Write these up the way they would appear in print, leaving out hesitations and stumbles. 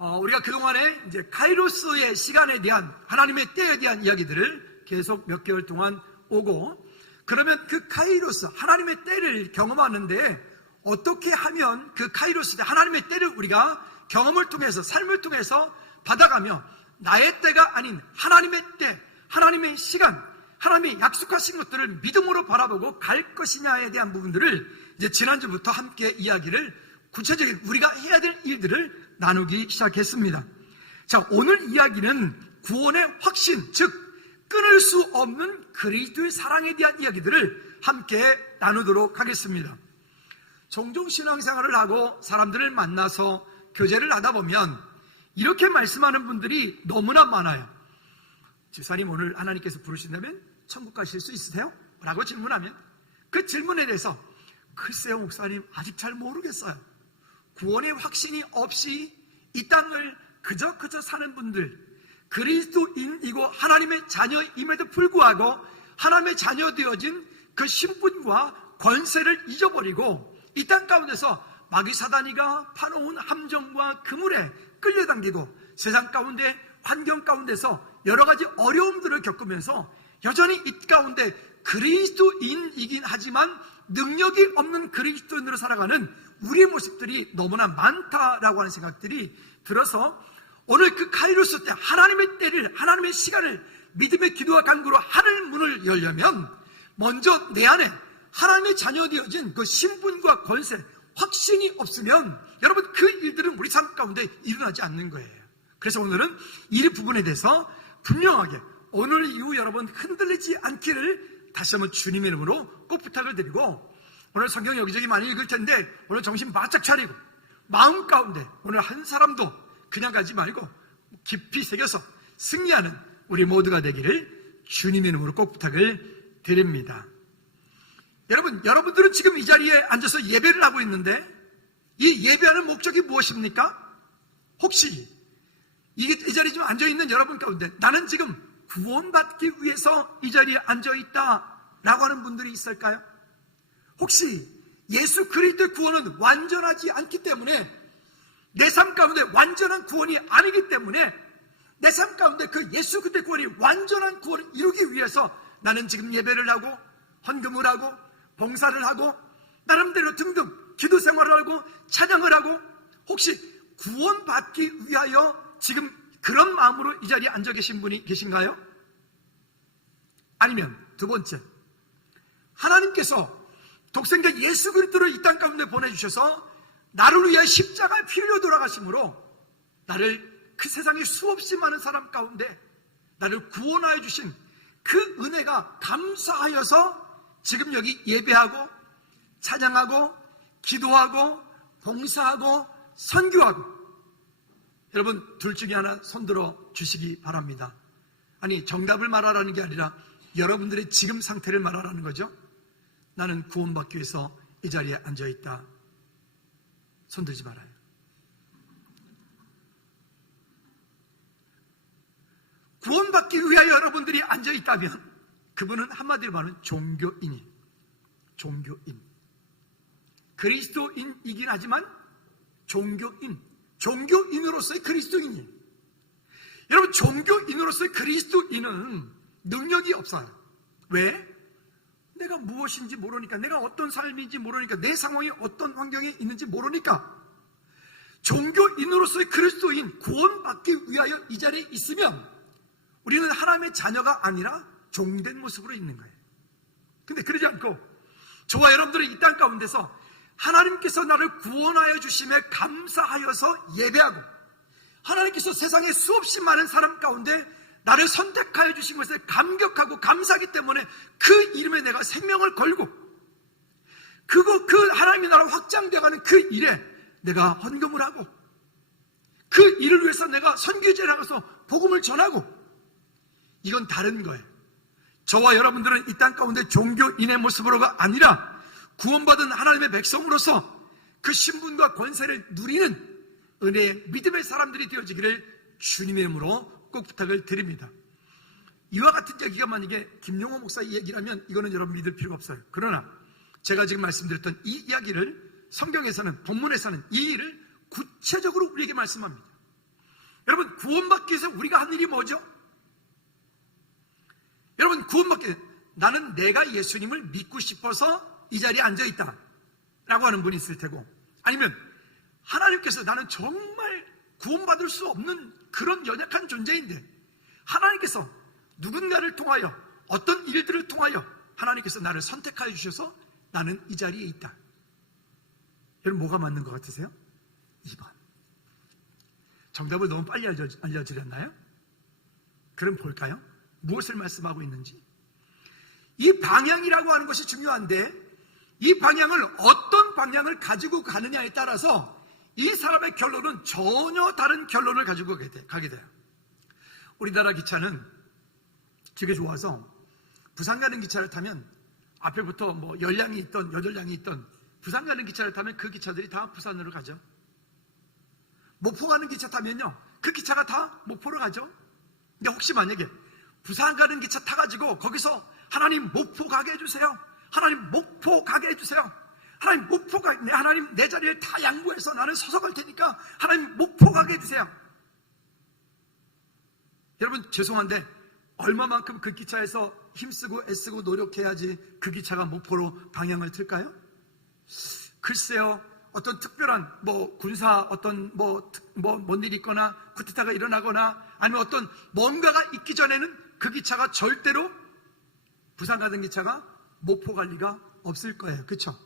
우리가 그동안에 이제 카이로스의 시간에 대한, 하나님의 때에 대한 이야기들을 계속 몇 개월 동안 오고, 그러면 그 카이로스, 하나님의 때를 경험하는데 어떻게 하면 그 카이로스 때, 하나님의 때를 우리가 경험을 통해서, 삶을 통해서 받아가며 나의 때가 아닌 하나님의 때, 하나님의 시간, 하나님이 약속하신 것들을 믿음으로 바라보고 갈 것이냐에 대한 부분들을 이제 지난주부터 함께 이야기를, 구체적인 우리가 해야 될 일들을 나누기 시작했습니다. 자, 오늘 이야기는 구원의 확신, 즉 끊을 수 없는 그리스도의 사랑에 대한 이야기들을 함께 나누도록 하겠습니다. 종종 신앙생활을 하고 사람들을 만나서 교제를 하다 보면 이렇게 말씀하는 분들이 너무나 많아요. 집사님, 오늘 하나님께서 부르신다면 천국 가실 수 있으세요? 라고 질문하면 그 질문에 대해서 글쎄요 목사님, 아직 잘 모르겠어요. 구원의 확신이 없이 이 땅을 그저 사는 분들, 그리스도인이고 하나님의 자녀임에도 불구하고 하나님의 자녀 되어진 그 신분과 권세를 잊어버리고 이 땅 가운데서 마귀 사단이가 파놓은 함정과 그물에 끌려당기고 세상 가운데, 환경 가운데서 여러 가지 어려움들을 겪으면서 여전히 이 가운데 그리스도인이긴 하지만 능력이 없는 그리스도인으로 살아가는 우리의 모습들이 너무나 많다라고 하는 생각들이 들어서 오늘 그 카이로스 때, 하나님의 때를, 하나님의 시간을 믿음의 기도와 간구로 하늘 문을 열려면 먼저 내 안에 하나님의 자녀 되어진 그 신분과 권세, 확신이 없으면 여러분 그 일들은 우리 삶 가운데 일어나지 않는 거예요. 그래서 오늘은 이 부분에 대해서 분명하게 오늘 이후 여러분 흔들리지 않기를 다시 한번 주님의 이름으로 꼭 부탁을 드리고, 오늘 성경 여기저기 많이 읽을 텐데 오늘 정신 바짝 차리고 마음 가운데 오늘 한 사람도 그냥 가지 말고 깊이 새겨서 승리하는 우리 모두가 되기를 주님의 이름으로 꼭 부탁을 드립니다. 여러분들은 지금 이 자리에 앉아서 예배를 하고 있는데 이 예배하는 목적이 무엇입니까? 혹시 이 자리에 좀 앉아있는 여러분 가운데 나는 지금 구원받기 위해서 이 자리에 앉아있다라고 하는 분들이 있을까요? 혹시 예수 그리스도의 구원은 완전하지 않기 때문에, 내 삶 가운데 완전한 구원이 아니기 때문에 내 삶 가운데 그 예수 그리스도의 구원이 완전한 구원을 이루기 위해서 나는 지금 예배를 하고 헌금을 하고 봉사를 하고 나름대로 등등 기도 생활을 하고 찬양을 하고, 혹시 구원받기 위하여 지금 그런 마음으로 이 자리에 앉아 계신 분이 계신가요? 아니면 두 번째, 하나님께서 독생자 예수 그리스도를 이 땅 가운데 보내주셔서 나를 위해 십자가에 피 흘려 돌아가심으로 나를 그 세상의 수없이 많은 사람 가운데 나를 구원하여 주신 그 은혜가 감사하여서 지금 여기 예배하고 찬양하고 기도하고 봉사하고 선교하고, 여러분 둘 중에 하나 손들어 주시기 바랍니다. 아니, 정답을 말하라는 게 아니라 여러분들의 지금 상태를 말하라는 거죠. 나는 구원받기 위해서 이 자리에 앉아있다. 손들지 말아요. 구원받기 위하여 여러분들이 앉아있다면 그분은 한마디로 말하면 종교인이에요. 종교인. 그리스도인이긴 하지만 종교인으로서의 그리스도인이에요. 여러분, 종교인으로서의 그리스도인은 능력이 없어요. 왜? 내가 무엇인지 모르니까, 내가 어떤 삶인지 모르니까, 내 상황이 어떤 환경에 있는지 모르니까. 종교인으로서의 그리스도인, 구원받기 위하여 이 자리에 있으면 우리는 하나님의 자녀가 아니라 종된 모습으로 있는 거예요. 근데 그러지 않고 저와 여러분들은 이 땅 가운데서 하나님께서 나를 구원하여 주심에 감사하여서 예배하고, 하나님께서 세상에 수없이 많은 사람 가운데 나를 선택하여 주신 것에 감격하고 감사하기 때문에 그 이름에 내가 생명을 걸고, 그 하나님의 나라 확장되어가는 그 일에 내가 헌금을 하고, 그 일을 위해서 내가 선교지에 나가서 복음을 전하고, 이건 다른 거예요. 저와 여러분들은 이 땅 가운데 종교인의 모습으로가 아니라 구원받은 하나님의 백성으로서 그 신분과 권세를 누리는 은혜의 믿음의 사람들이 되어지기를 주님의 이름으로 꼭 부탁을 드립니다. 이와 같은 이야기가 만약에 김용호 목사 얘기라면 이거는 여러분 믿을 필요가 없어요. 그러나 제가 지금 말씀드렸던 이 이야기를 성경에서는, 본문에서는 이 일을 구체적으로 우리에게 말씀합니다. 여러분, 구원받기 위해서 우리가 한 일이 뭐죠? 여러분, 구원받기, 나는 내가 예수님을 믿고 싶어서 이 자리에 앉아있다 라고 하는 분이 있을 테고, 아니면 하나님께서 나는 정말 구원받을 수 없는 그런 연약한 존재인데 하나님께서 누군가를 통하여, 어떤 일들을 통하여 하나님께서 나를 선택하여 주셔서 나는 이 자리에 있다. 여러분, 뭐가 맞는 것 같으세요? 2번. 정답을 너무 빨리 알려드렸나요? 그럼 볼까요? 무엇을 말씀하고 있는지. 이 방향이라고 하는 것이 중요한데, 이 방향을 어떤 방향을 가지고 가느냐에 따라서 이 사람의 결론은 전혀 다른 결론을 가지고 가게 돼요. 우리나라 기차는 되게 좋아서 부산 가는 기차를 타면 앞에부터 뭐 10량이 있던 8량이 있던 부산 가는 기차를 타면 그 기차들이 다 부산으로 가죠. 목포 가는 기차 타면요, 그 기차가 다 목포로 가죠. 근데 혹시 만약에 부산 가는 기차 타가지고 거기서 하나님 목포 가게 해주세요, 하나님 목포 가게 해주세요, 하나님 목포 가게, 하나님 내 자리를 다 양보해서 나는 서서 갈 테니까 하나님 목포 가게 해주세요. 여러분, 죄송한데 얼마만큼 그 기차에서 힘쓰고 애쓰고 노력해야지 그 기차가 목포로 방향을 틀까요? 글쎄요, 어떤 특별한 뭐 군사 어떤 뭔 일이 있거나 쿠데타가 일어나거나 아니면 어떤 뭔가가 있기 전에는 그 기차가 절대로 부산 가던 기차가 목포 갈 리가 없을 거예요. 그렇죠?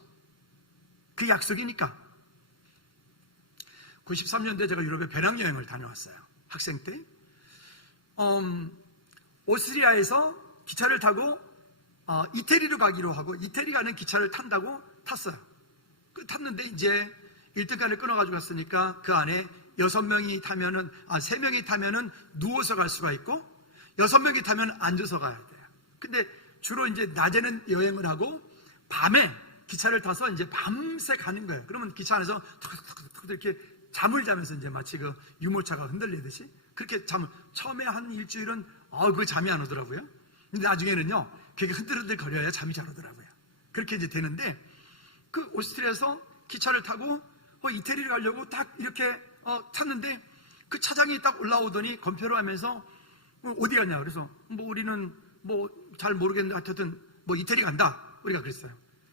그 약속이니까. 93년도에 제가 유럽에 배낭여행을 다녀왔어요. 학생 때. 오스트리아에서 기차를 타고 이태리로 가기로 하고, 이태리 가는 기차를 탄다고 탔어요. 탔는데 이제 1등칸을 끊어가지고 갔으니까 그 안에 6명이 타면은, 3명이 타면은 누워서 갈 수가 있고 6명이 타면 앉아서 가야 돼요. 근데 주로 이제 낮에는 여행을 하고 밤에 기차를 타서 이제 밤새 가는 거예요. 그러면 기차 안에서 툭툭툭 이렇게 잠을 자면서 이제 마치 그 유모차가 흔들리듯이 그렇게 잠을, 처음에 한 일주일은 그 잠이 안 오더라고요. 근데 나중에는요, 그게 흔들흔들 거려야 잠이 잘 오더라고요. 그렇게 이제 되는데, 그 오스트리아에서 기차를 타고 이태리를 가려고 딱 이렇게 탔는데 그 차장이 딱 올라오더니 검표를 하면서 어디 가냐, 그래서 우리는 잘 모르겠는데 하여튼 이태리 간다, 우리가 그랬어요.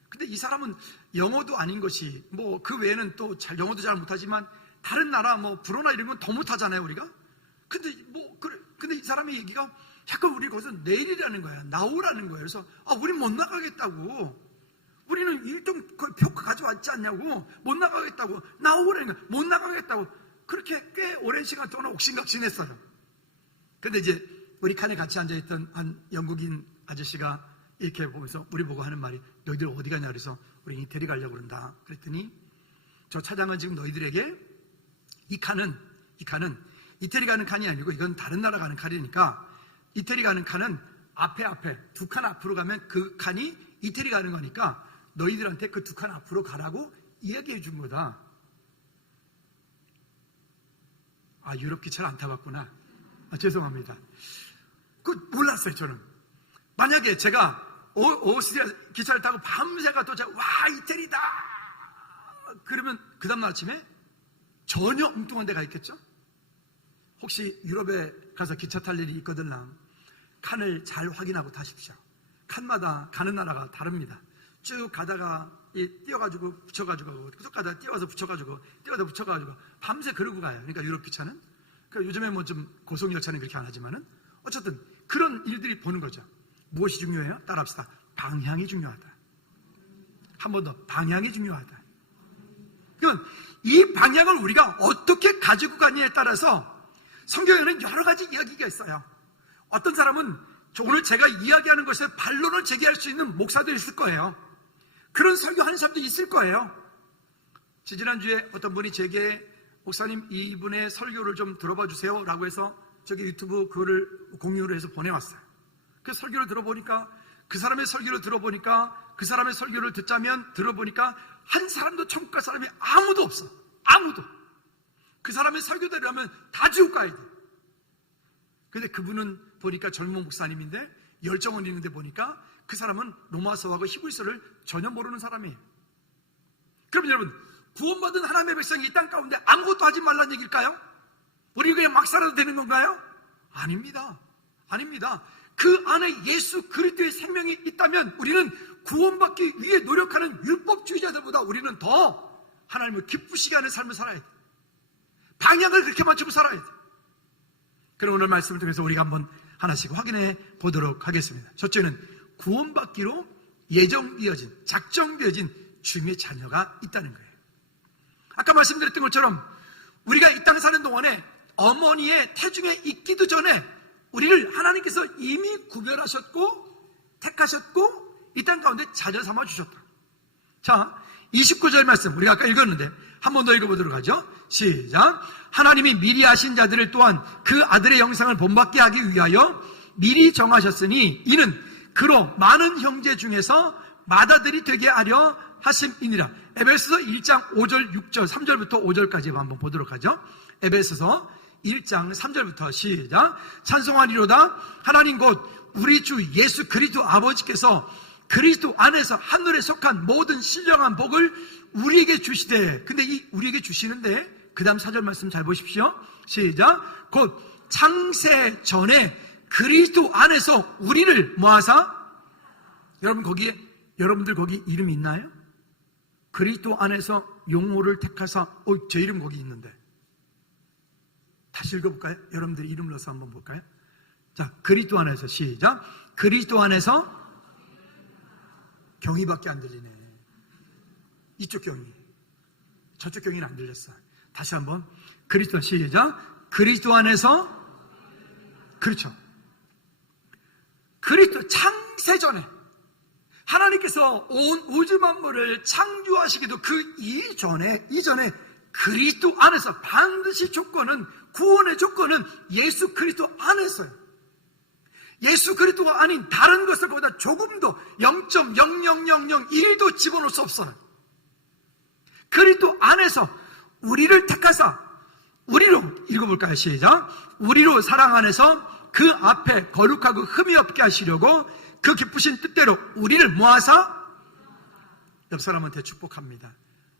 근데 이 사람은 영어도 아닌 것이 그 외에는 또 영어도 잘 못하지만 다른 나라 불어나 이런 건 더 못하잖아요, 우리가. 근데 이 사람의 얘기가 약간 우리 거기서 내일이라는 거야, 나오라는 거예요. 그래서 우린 못 나가겠다고, 우리는 1등 표가 가져왔지 않냐고, 못 나가겠다고, 나오라는 거야, 못 나가겠다고. 그렇게 꽤 오랜 시간 동안 옥신각신했어요. 근데 이제 우리 칸에 같이 앉아있던 한 영국인 아저씨가 이렇게 보면서 우리 보고 하는 말이, 너희들 어디 가냐, 그래서 우리 이태리 가려고 그런다 그랬더니, 저 차장은 지금 너희들에게 이 칸은 이태리 가는 칸이 아니고 이건 다른 나라 가는 칸이니까, 이태리 가는 칸은 앞에 2칸 앞으로 가면 그 칸이 이태리 가는 거니까 너희들한테 그 2칸 앞으로 가라고 이야기해 준 거다. 유럽 기차를 안 타봤구나. 죄송합니다. 몰랐어요, 저는. 만약에 제가 오스트리아 기차를 타고 밤새 가도 제가 이태리다 그러면 그 다음날 아침에 전혀 엉뚱한 데가 있겠죠? 혹시 유럽에 가서 기차 탈 일이 있거든요, 칸을 잘 확인하고 타십시오. 칸마다 가는 나라가 다릅니다. 쭉 가다가 띄워가지고 붙여가지고, 계속 가다가 띄워서 붙여가지고, 띄워서 붙여가지고 밤새 그러고 가요. 그러니까 유럽 기차는. 그러니까 요즘에 좀 고속열차는 그렇게 안 하지만은 어쨌든 그런 일들이 보는 거죠. 무엇이 중요해요? 따라합시다. 방향이 중요하다. 한 번 더, 방향이 중요하다. 그러면 이 방향을 우리가 어떻게 가지고 가느냐에 따라서 성경에는 여러 가지 이야기가 있어요. 어떤 사람은 오늘 제가 이야기하는 것에 반론을 제기할 수 있는 목사들이 있을 거예요. 그런 설교하는 사람도 있을 거예요. 지난주에 어떤 분이 제게, 목사님 이분의 설교를 좀 들어봐 주세요 라고 해서 저기 유튜브 그거를 공유를 해서 보내왔어요. 그 설교를 들어보니까, 그 사람의 설교를 들어보니까, 그 사람의 설교를 들어보니까 한 사람도 천국 갈 사람이 아무도 없어. 아무도. 그 사람의 설교대로 하면 다 지옥 가야 돼. 근데 그분은 보니까 젊은 목사님인데 열정은 있는데 보니까 그 사람은 로마서하고 히브리서를 전혀 모르는 사람이에요. 그럼 여러분, 구원받은 하나님의 백성이 이 땅 가운데 아무것도 하지 말라는 얘기일까요? 우리 그냥 막 살아도 되는 건가요? 아닙니다. 아닙니다. 그 안에 예수 그리스도의 생명이 있다면 우리는 구원받기 위해 노력하는 율법주의자들보다 우리는 더 하나님을 기쁘시게 하는 삶을 살아야 돼. 방향을 그렇게 맞추고 살아야 돼. 그럼 오늘 말씀을 통해서 우리가 한번 하나씩 확인해 보도록 하겠습니다. 첫째는 구원받기로 예정되어진, 작정되어진 주님의 자녀가 있다는 거예요. 아까 말씀드렸던 것처럼 우리가 이 땅 사는 동안에 어머니의 태중에 있기도 전에 우리를 하나님께서 이미 구별하셨고 택하셨고 이 땅 가운데 자녀 삼아 주셨다. 자, 29절 말씀 우리가 아까 읽었는데 한 번 더 읽어보도록 하죠. 시작. 하나님이 미리 아신 자들을 또한 그 아들의 영상을 본받게 하기 위하여 미리 정하셨으니 이는 그로 많은 형제 중에서 맏아들이 되게 하려 하심이니라. 에베소서 1장 5절 6절 3절부터 5절까지 한번 보도록 하죠. 에베소서 1장 3절부터 시작. 찬송하리로다. 하나님 곧 우리 주 예수 그리스도 아버지께서 그리스도 안에서 하늘에 속한 모든 신령한 복을 우리에게 주시되, 근데 이 우리에게 주시는데 그 다음 4절 말씀 잘 보십시오. 시작. 곧 창세 전에 그리스도 안에서 우리를 뭐하사? 여러분들 거기 이름 있나요? 그리스도 안에서 용호를 택하사. 제 이름 거기 있는데. 다시 읽어볼까요? 여러분들 이름 넣어서 한번 볼까요? 자, 그리스도 안에서 시작. 그리스도 안에서 경이밖에 안 들리네. 이쪽 경이. 저쪽 경이는 안 들렸어. 다시 한번. 그리스도 시작. 그리스도 안에서. 그렇죠. 그리스도 창세전에 하나님께서 온 우주 만물을 창조하시기도 그 이전에 그리스도 안에서 반드시 조건은, 구원의 조건은 예수 그리스도 안에서요. 예수 그리스도가 아닌 다른 것을 보다 조금도 0.00001도 집어넣을 수 없어요. 그리스도 안에서 우리를 택하사, 우리로 읽어볼까요? 시작. 우리로 사랑 안에서 그 앞에 거룩하고 흠이 없게 하시려고 그 기쁘신 뜻대로 우리를 모아사. 옆 사람한테 축복합니다.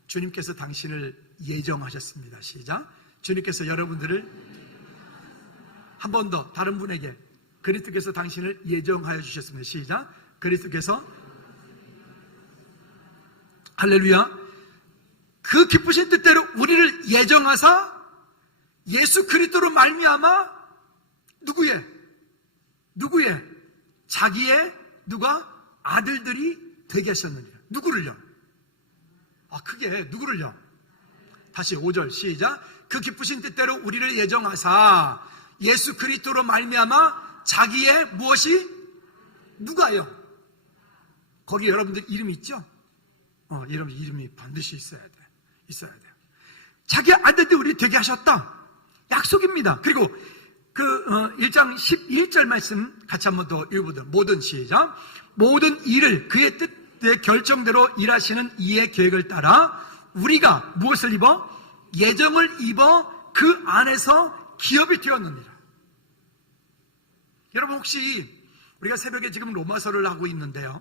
주님께서 당신을 예정하셨습니다. 시작. 주님께서 여러분들을 한 번 더 다른 분에게 그리스도께서 당신을 예정하여 주셨습니다. 시작. 그리스도께서 할렐루야. 그 기쁘신 뜻대로 우리를 예정하사 예수 그리스도로 말미암아 누구의 자기의 누가 아들들이 되게 하셨느니라. 누구를요? 크게 누구를요? 다시 5절 시작. 그 기쁘신 뜻대로 우리를 예정하사 예수 그리스도로 말미암아 자기의 무엇이? 누가요? 거기 여러분들 이름 있죠? 여러분 이름이 반드시 있어야 돼요. 자기 아들들 우리 되게 하셨다. 약속입니다. 그리고 1장 11절 말씀 같이 한번 더 읽어보도록. 모든 시작. 모든 일을 그의 뜻의 결정대로 일하시는 이의 계획을 따라 우리가 무엇을 입어? 예정을 입어 그 안에서 기업이 되었느니라. 여러분 혹시 우리가 새벽에 지금 로마서를 하고 있는데요,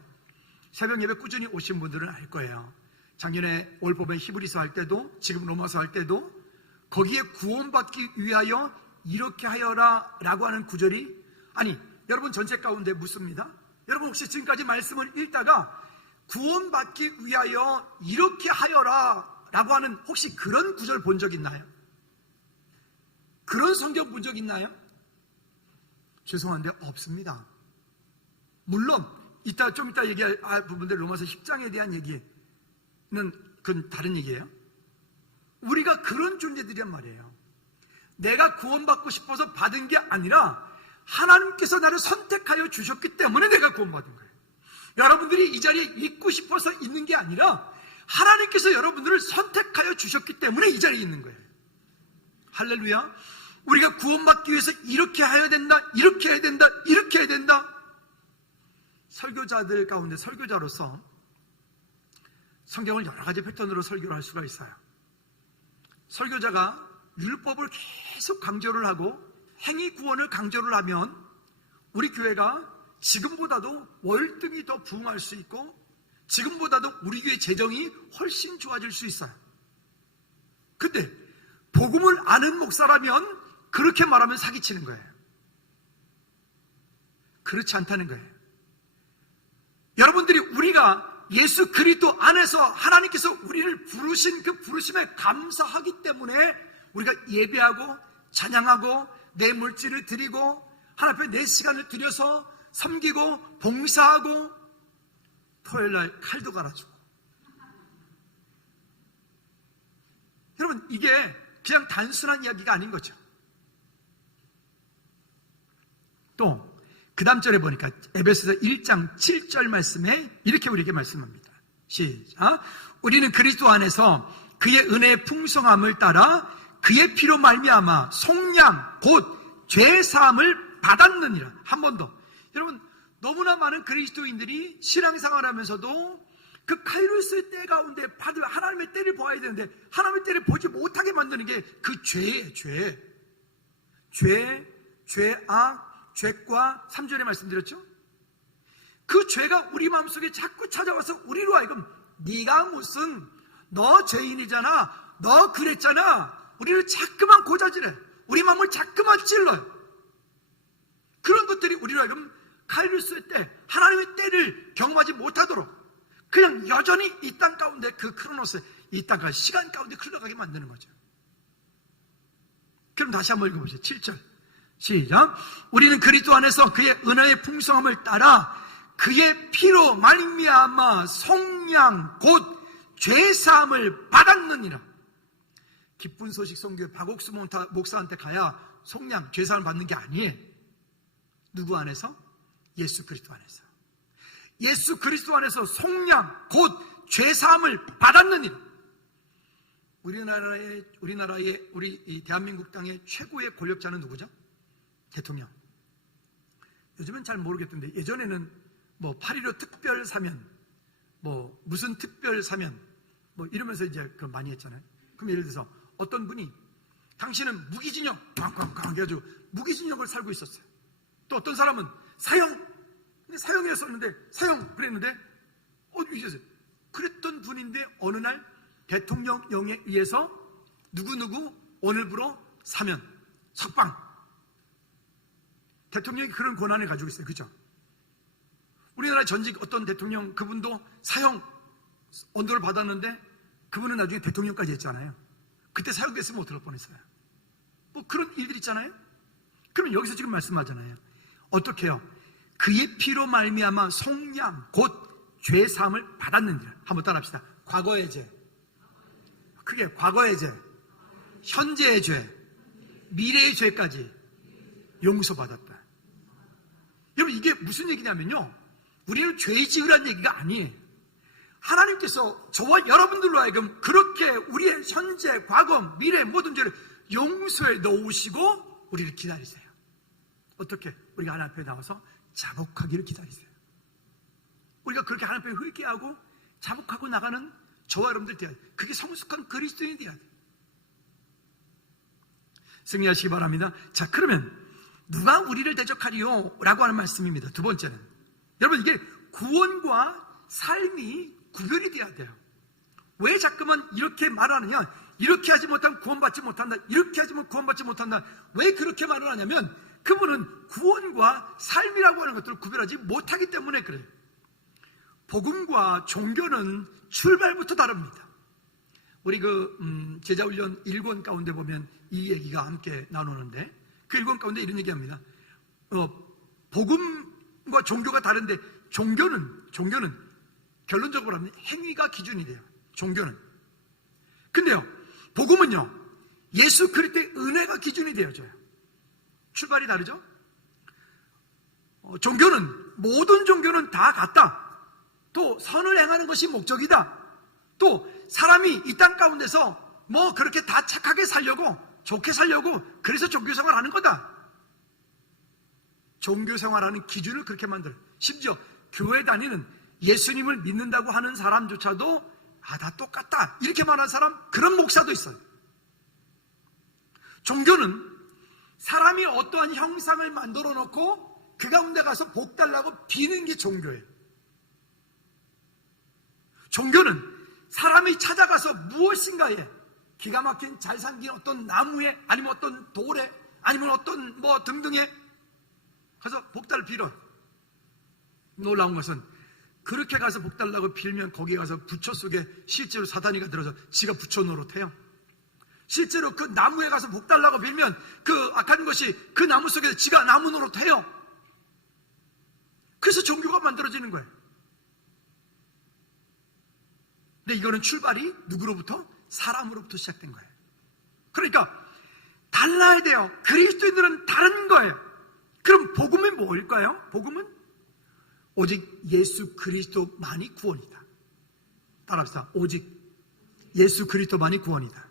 새벽 예배 꾸준히 오신 분들은 알 거예요. 작년에 올 봄에 히브리서 할 때도 지금 로마서 할 때도 거기에 구원받기 위하여 이렇게 하여라 라고 하는 구절이, 아니 여러분 전체 가운데 묻습니다. 여러분 혹시 지금까지 말씀을 읽다가 구원받기 위하여 이렇게 하여라 라고 하는 혹시 그런 구절 본 적 있나요? 그런 성경 본 적 있나요? 죄송한데 없습니다. 물론 좀 이따 얘기할 부분들 로마서 10장에 대한 얘기는 그건 다른 얘기예요. 우리가 그런 존재들이란 말이에요. 내가 구원받고 싶어서 받은 게 아니라 하나님께서 나를 선택하여 주셨기 때문에 내가 구원받은 거예요. 여러분들이 이 자리에 있고 싶어서 있는 게 아니라 하나님께서 여러분들을 선택하여 주셨기 때문에 이 자리에 있는 거예요. 할렐루야. 우리가 구원받기 위해서 이렇게 해야 된다, 이렇게 해야 된다, 이렇게 해야 된다. 설교자들 가운데 설교자로서 성경을 여러 가지 패턴으로 설교를 할 수가 있어요. 설교자가 율법을 계속 강조를 하고 행위 구원을 강조를 하면 우리 교회가 지금보다도 월등히 더 부흥할 수 있고 지금보다도 우리 교회 재정이 훨씬 좋아질 수 있어요. 근데 복음을 아는 목사라면 그렇게 말하면 사기치는 거예요. 그렇지 않다는 거예요. 여러분들이 우리가 예수 그리스도 안에서 하나님께서 우리를 부르신 그 부르심에 감사하기 때문에 우리가 예배하고 찬양하고 내 물질을 드리고 하나님 앞에 내 시간을 들여서 섬기고 봉사하고 토요일날 칼도 갈아주고. 여러분, 이게 그냥 단순한 이야기가 아닌 거죠. 또 그 다음 절에 보니까 에베소서 1장 7절 말씀에 이렇게 우리에게 말씀합니다. 시작. 우리는 그리스도 안에서 그의 은혜의 풍성함을 따라 그의 피로 말미암아 속량 곧 죄사함을 받았느니라. 한 번 더. 여러분, 너무나 많은 그리스도인들이 신앙생활하면서도 그 카이로스의 때 가운데 받을 하나님의 때를 보아야 되는데 하나님의 때를 보지 못하게 만드는 게 그 죄예요. 죄악, 죄과 3절에 말씀드렸죠? 그 죄가 우리 마음속에 자꾸 찾아와서 우리로 하여금 네가 무슨 너 죄인이잖아, 너 그랬잖아, 우리를 자꾸만 고자질해, 우리 마음을 자꾸만 찔러요. 그런 것들이 우리로 하여금 카이로스의 때, 하나님의 때를 경험하지 못하도록 그냥 여전히 이 땅 가운데 그 크로노스, 이 땅과 시간 가운데 흘러가게 만드는 거죠. 그럼 다시 한번 읽어보세요. 7절 시작. 우리는 그리스도 안에서 그의 은혜의 풍성함을 따라 그의 피로 말미암아 속량 곧 죄사함을 받았느니라. 기쁜 소식 선교회 박옥수 목사한테 가야 속량, 죄사함을 받는 게 아니에요. 누구 안에서? 예수 그리스도 안에서. 예수 그리스도 안에서 속량 곧 죄사함을 받았느니라. 우리나라의 우리 이 대한민국 땅의 최고의 권력자는 누구죠? 대통령. 요즘은 잘 모르겠던데 예전에는 뭐 8.15 특별 사면, 뭐 무슨 특별 사면, 뭐 이러면서 이제 그 많이 했잖아요. 그럼 예를 들어서 어떤 분이 당신은 무기징역 꽝꽝꽝 해가지고 무기징역을 살고 있었어요. 또 어떤 사람은 사형, 근데 사형이었었는데 사형 그랬는데 이제 그랬던 분인데 어느 날 대통령령에 의해서 누구누구 오늘부로 사면 석방. 대통령이 그런 권한을 가지고 있어요. 그죠? 우리나라 전직 어떤 대통령, 그분도 사형 언도를 받았는데 그분은 나중에 대통령까지 했잖아요. 그때 사형됐으면 어떡할 뻔했어요. 뭐 그런 일들 있잖아요. 그러면 여기서 지금 말씀하잖아요. 어떻게 해요? 그의 피로 말미암아 속량 곧 죄사함을 받았느니라. 한번 따라합시다. 과거의 죄, 그게 과거의 죄, 현재의 죄, 미래의 죄까지 용서받았다. 여러분, 이게 무슨 얘기냐면요, 우리는 죄 지으라는 얘기가 아니에요. 하나님께서 저와 여러분들로 하여금 그렇게 우리의 현재, 과거, 미래 모든 죄를 용서해 놓으시고 우리를 기다리세요. 어떻게? 우리가 하나님 앞에 나와서 자복하기를 기다리세요. 우리가 그렇게 하나님 앞에 회개하고 자복하고 나가는 저와 여러분들 돼야 돼요. 그게 성숙한 그리스도인이 돼야 돼요. 승리하시기 바랍니다. 자, 그러면 누가 우리를 대적하리요? 라고 하는 말씀입니다. 두 번째는, 여러분, 이게 구원과 삶이 구별이 돼야 돼요. 왜 자꾸만 이렇게 말하느냐? 이렇게 하지 못하면 구원받지 못한다, 이렇게 하지 못하면 구원받지 못한다. 왜 그렇게 말을 하냐면 그분은 구원과 삶이라고 하는 것들을 구별하지 못하기 때문에 그래요. 복음과 종교는 출발부터 다릅니다. 우리 제자훈련 1권 가운데 보면 이 얘기가 함께 나누는데, 그 1권 가운데 이런 얘기합니다. 복음과 종교가 다른데 종교는 결론적으로 하면 행위가 기준이 돼요. 종교는. 근데요, 복음은요, 예수 그리스도의 은혜가 기준이 되어져요. 출발이 다르죠? 모든 종교는 다 같다. 또 선을 행하는 것이 목적이다. 또 사람이 이 땅 가운데서 뭐 그렇게 다 착하게 살려고, 좋게 살려고, 그래서 종교생활 하는 거다. 종교생활하는 기준을 그렇게 만들어요. 심지어 교회 다니는 예수님을 믿는다고 하는 사람조차도 다 똑같다, 이렇게 말하는 사람, 그런 목사도 있어요. 종교는 사람이 어떠한 형상을 만들어 놓고 그 가운데 가서 복 달라고 비는 게 종교예요. 종교는 사람이 찾아가서 무엇인가에, 기가 막힌 잘 생긴 어떤 나무에, 아니면 어떤 돌에, 아니면 어떤 뭐 등등에 가서 복달을 빌어. 놀라운 것은 그렇게 가서 복달라고 빌면 거기에 가서 부처 속에 실제로 사단이가 들어서 지가 부처 노릇해요. 실제로 그 나무에 가서 복달라고 빌면 그 악한 것이 그 나무 속에서 지가 나무 노릇해요. 그래서 종교가 만들어지는 거예요. 근데 이거는 출발이 누구로부터? 사람으로부터 시작된 거예요. 그러니까 달라야 돼요. 그리스도인들은 다른 거예요. 그럼 복음은 뭘까요? 복음은 오직 예수 그리스도만이 구원이다. 따라합시다. 오직 예수 그리스도만이 구원이다.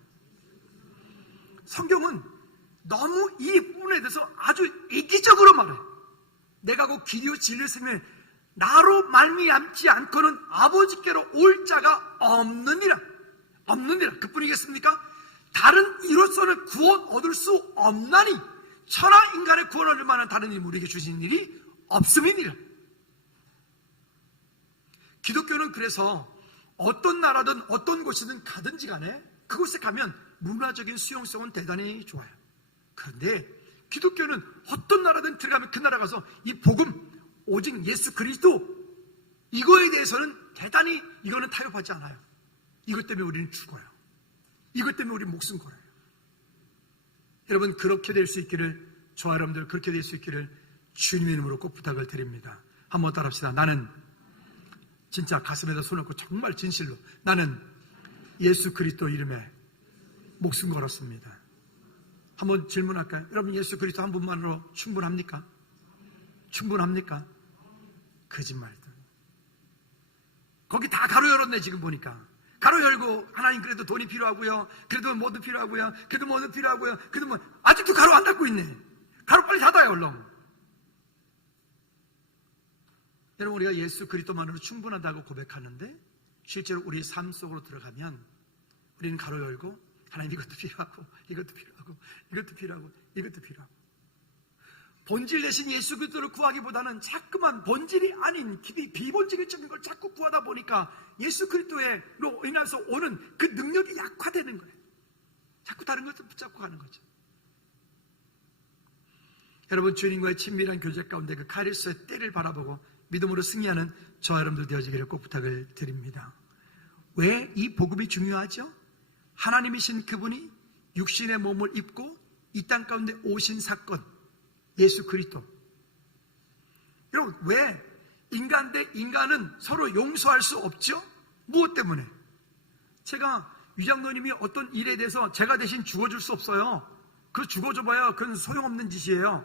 성경은 너무 이 부분에 대해서 아주 이기적으로 말해요. 내가 곧 길이요 진리요 생명이 나로 말미암지 않고는 아버지께로 올 자가 없느니라. 없느니라. 그뿐이겠습니까? 다른 이로서는 구원 얻을 수 없나니 천하 인간의 구원 얻을 만한 다른 일 우리에게 주신 일이 없음이니라. 기독교는 그래서 어떤 나라든 어떤 곳이든 가든지 간에 그곳에 가면 문화적인 수용성은 대단히 좋아요. 그런데 기독교는 어떤 나라든 들어가면 그 나라 가서 이 복음 오직 예수 그리스도 이거에 대해서는 대단히 이거는 타협하지 않아요. 이것 때문에 우리는 죽어요. 이것 때문에 우리 목숨 걸어요. 여러분 그렇게 될 수 있기를, 저와 여러분들 그렇게 될 수 있기를 주님의 이름으로 꼭 부탁을 드립니다. 한번 따라합시다. 나는 진짜 가슴에다 손을 얹고 정말 진실로 나는 예수 그리스도 이름에 목숨 걸었습니다. 한번 질문할까요? 여러분 예수 그리스도 한 분만으로 충분합니까? 충분합니까? 거짓말들. 거기 다 가로 열었네. 지금 보니까 가로 열고 하나님 그래도 돈이 필요하고요, 그래도 뭐도 필요하고요, 그래도 뭐도 필요하고요, 그래도 뭐 아직도 가로 안 닫고 있네. 가로 빨리 닫아요 얼른. 여러분 우리가 예수 그리스도만으로 충분하다고 고백하는데 실제로 우리 삶 속으로 들어가면 우리는 가로 열고 하나님 이것도 필요하고 이것도 필요하고 이것도 필요하고 이것도 필요하고 본질 대신 예수 그리스도를 구하기보다는 자꾸만 본질이 아닌 비본질적인 걸 자꾸 구하다 보니까 예수 그리스도로 인해서 오는 그 능력이 약화되는 거예요. 자꾸 다른 것을 붙잡고 가는 거죠. 여러분 주님과의 친밀한 교제 가운데 그 카리스의 때를 바라보고 믿음으로 승리하는 저와 여러분들 되어지기를 꼭 부탁을 드립니다. 왜 이 복음이 중요하죠? 하나님이신 그분이 육신의 몸을 입고 이 땅 가운데 오신 사건, 예수 그리스도. 여러분 왜 인간 대 인간은 서로 용서할 수 없죠? 무엇 때문에? 제가 유장로님이 어떤 일에 대해서 제가 대신 죽어줄 수 없어요. 그 죽어줘봐야 그건 소용없는 짓이에요.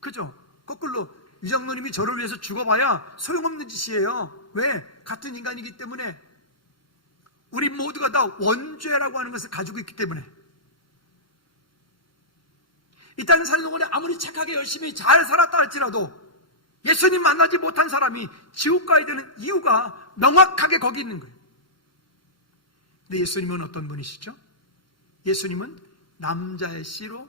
그죠? 거꾸로 유장로님이 저를 위해서 죽어봐야 소용없는 짓이에요. 왜? 같은 인간이기 때문에. 우리 모두가 다 원죄라고 하는 것을 가지고 있기 때문에. 이 땅 사는 동안에 아무리 착하게 열심히 잘 살았다 할지라도 예수님 만나지 못한 사람이 지옥 가야 되는 이유가 명확하게 거기 있는 거예요. 근데 예수님은 어떤 분이시죠? 예수님은 남자의 씨로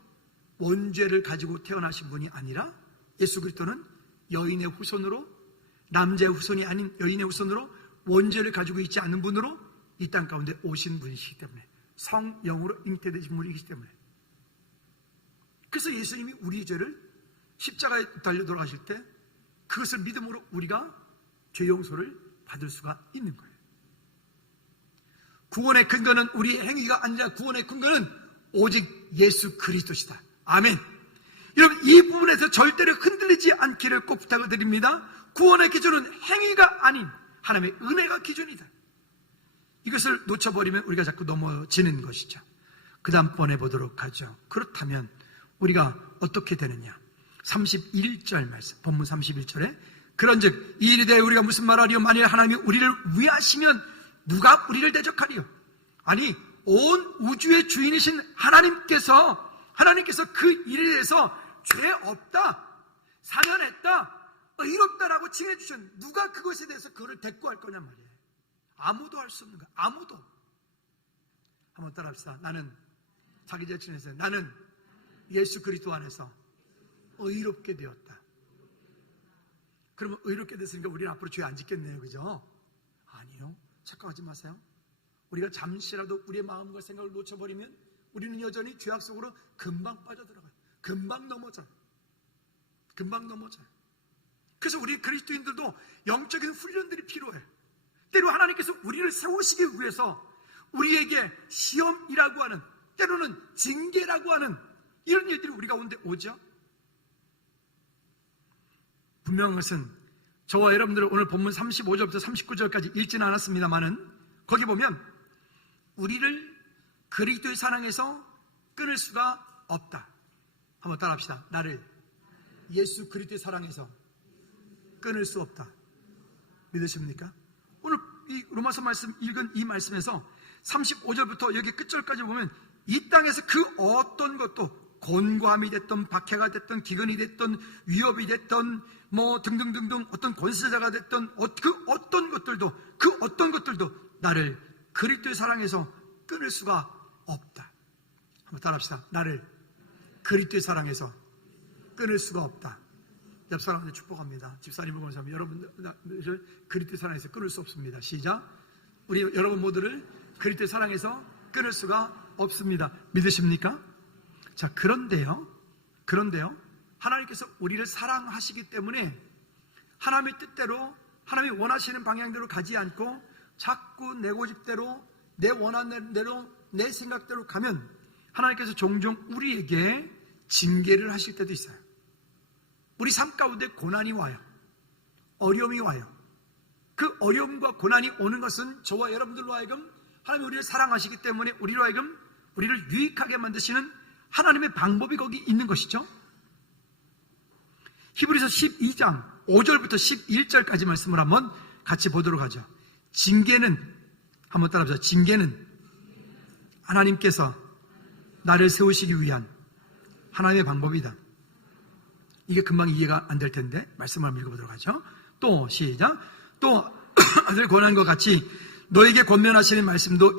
원죄를 가지고 태어나신 분이 아니라 예수 그리스도는 여인의 후손으로, 남자의 후손이 아닌 여인의 후손으로 원죄를 가지고 있지 않은 분으로 이 땅 가운데 오신 분이시기 때문에, 성령으로 잉태되신 분이기 때문에. 그래서 예수님이 우리의 죄를 십자가에 달려 돌아가실 때 그것을 믿음으로 우리가 죄 용서를 받을 수가 있는 거예요. 구원의 근거는 우리의 행위가 아니라 구원의 근거는 오직 예수 그리스도시다. 아멘. 여러분 이 부분에서 절대로 흔들리지 않기를 꼭 부탁을 드립니다. 구원의 기준은 행위가 아닌 하나님의 은혜가 기준이다. 이것을 놓쳐버리면 우리가 자꾸 넘어지는 것이죠. 그 다음번에 보도록 하죠. 그렇다면 우리가 어떻게 되느냐? 31절 말씀, 본문 31절에 그런즉 이 일에 대해 우리가 무슨 말하리요? 만일 하나님이 우리를 위하시면 누가 우리를 대적하리요? 아니 온 우주의 주인이신 하나님께서 그 일에 대해서 죄 없다, 사면했다, 의롭다라고 칭해 주셨는데 누가 그것에 대해서 그를 대꾸할 거냐 말이에요. 아무도 할 수 없는 거야. 아무도. 한번 따라합시다. 나는 자기 자신에서 나는 예수 그리스도 안에서 의롭게 되었다. 그러면 의롭게 됐으니까 우리는 앞으로 죄 안 짓겠네요. 그죠? 아니요. 착각하지 마세요. 우리가 잠시라도 우리의 마음과 생각을 놓쳐버리면 우리는 여전히 죄악 속으로 금방 빠져들어가요. 금방 넘어져요. 금방 넘어져요. 그래서 우리 그리스도인들도 영적인 훈련들이 필요해요. 때로 하나님께서 우리를 세우시기 위해서 우리에게 시험이라고 하는, 때로는 징계라고 하는 이런 일들이 우리 가운데 오죠. 분명한 것은 저와 여러분들 오늘 본문 35절부터 39절까지 읽지는 않았습니다만은 거기 보면 우리를 그리스도의 사랑에서 끊을 수가 없다. 한번 따라합시다. 나를 예수 그리스도의 사랑에서 끊을 수 없다. 믿으십니까? 오늘 이 로마서 말씀 읽은 이 말씀에서 35절부터 여기 끝절까지 보면 이 땅에서 그 어떤 것도 곤고함이 됐던 박해가 됐던 기근이 됐던 위협이 됐던 뭐 등등등등 어떤 권세자가 됐던 그 어떤 것들도 나를 그리스도의 사랑에서 끊을 수가 없다. 한번 따라합시다. 나를 그리스도의 사랑에서 끊을 수가 없다. 옆 사람한테 축복합니다. 집사님을 권사합니다. 여러분들 그리스도의 사랑에서 끊을 수 없습니다. 시작. 우리 여러분 모두를 그리스도의 사랑에서 끊을 수가 없습니다. 믿으십니까? 자, 그런데요, 하나님께서 우리를 사랑하시기 때문에 하나님의 뜻대로, 하나님이 원하시는 방향대로 가지 않고 자꾸 내 고집대로, 내 원하는 대로, 내 생각대로 가면 하나님께서 종종 우리에게 징계를 하실 때도 있어요. 우리 삶 가운데 고난이 와요. 어려움이 와요. 그 어려움과 고난이 오는 것은 저와 여러분들로 하여금 하나님이 우리를 사랑하시기 때문에 우리로 하여금 우리를 유익하게 만드시는 하나님의 방법이 거기 있는 것이죠. 히브리서 12장 5절부터 11절까지 말씀을 한번 같이 보도록 하죠. 징계는, 한번 따라합시다. 징계는 하나님께서 나를 세우시기 위한 하나님의 방법이다. 이게 금방 이해가 안 될 텐데 말씀을 한번 읽어보도록 하죠. 또 시작. 또 아들 권한 것 같이 너에게 권면하시는 말씀도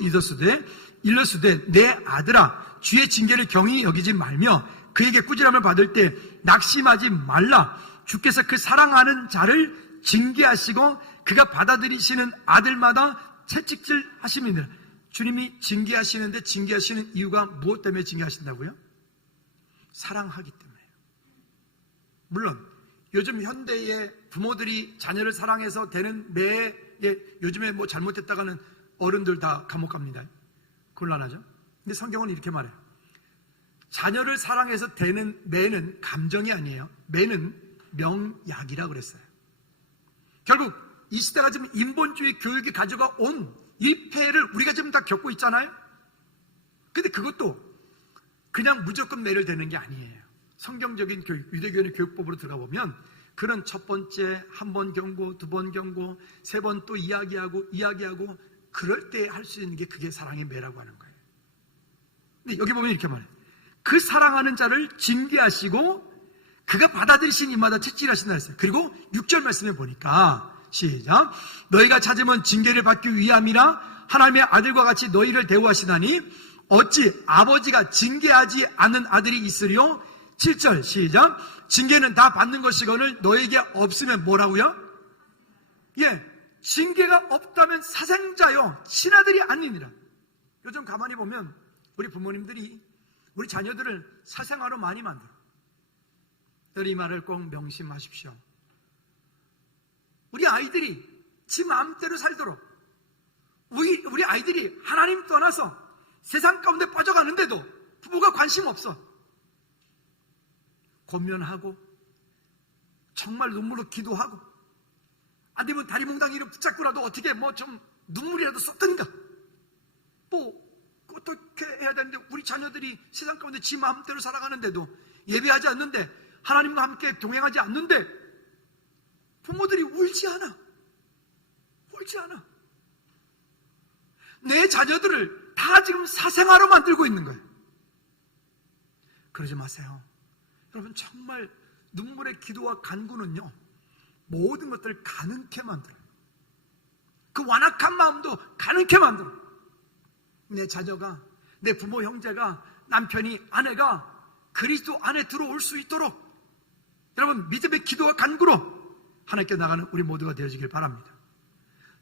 일러스되 내 아들아 주의 징계를 경히 여기지 말며 그에게 꾸지람을 받을 때 낙심하지 말라. 주께서 그 사랑하는 자를 징계하시고 그가 받아들이시는 아들마다 채찍질 하심이니라. 주님이 징계하시는데 징계하시는 이유가 무엇 때문에 징계하신다고요? 사랑하기 때문에요. 물론 요즘 현대의 부모들이 자녀를 사랑해서 되는 매에 요즘에 뭐 잘못했다가는 어른들 다 감옥 갑니다. 곤란하죠? 근데 성경은 이렇게 말해요. 자녀를 사랑해서 되는 매는 감정이 아니에요. 매는 명약이라고 그랬어요. 결국 이 시대가 지금 인본주의 교육이 가져가 온 이 폐해를 우리가 지금 다 겪고 있잖아요. 근데 그것도 그냥 무조건 매를 대는 게 아니에요. 성경적인 교육, 유대교의 교육법으로 들어가 보면 그런 첫 번째 한 번 경고, 두 번 경고, 세 번 또 이야기하고 그럴 때 할 수 있는 게 그게 사랑의 매라고 하는 거예요. 근데 여기 보면 이렇게 말해요. 그 사랑하는 자를 징계하시고 그가 받아들이신 이마다 채찍질하신다 했어요. 그리고 6절 말씀에 보니까 시작. 너희가 찾으면 징계를 받기 위함이라 하나님의 아들과 같이 너희를 대우하시다니 어찌 아버지가 징계하지 않는 아들이 있으리요? 7절 시작. 징계는 다 받는 것이거늘 너에게 없으면 뭐라고요? 예, 징계가 없다면 사생자요 친아들이 아니니라. 요즘 가만히 보면 우리 부모님들이 우리 자녀들을 사생아로 많이 만들어. 이 말을 꼭 명심하십시오. 우리 아이들이 지 마음대로 살도록 우리 아이들이 하나님 떠나서 세상 가운데 빠져가는데도 부모가 관심 없어. 권면하고 정말 눈물로 기도하고 안 되면 다리 몽둥이를 붙잡고라도 어떻게 뭐 좀 눈물이라도 쏟든가 뭐 어떻게 해야 되는데 우리 자녀들이 세상 가운데 지 마음대로 살아가는데도 예배하지 않는데 하나님과 함께 동행하지 않는데 부모들이 울지 않아. 내 자녀들을 다 지금 사생아로 만들고 있는 거예요. 그러지 마세요. 여러분 정말 눈물의 기도와 간구는요 모든 것들을 가능케 만들어요. 그 완악한 마음도 가능케 만들어요. 내 자녀가, 내 부모 형제가, 남편이, 아내가 그리스도 안에 들어올 수 있도록 여러분 믿음의 기도와 간구로 하나님께 나가는 우리 모두가 되어지길 바랍니다.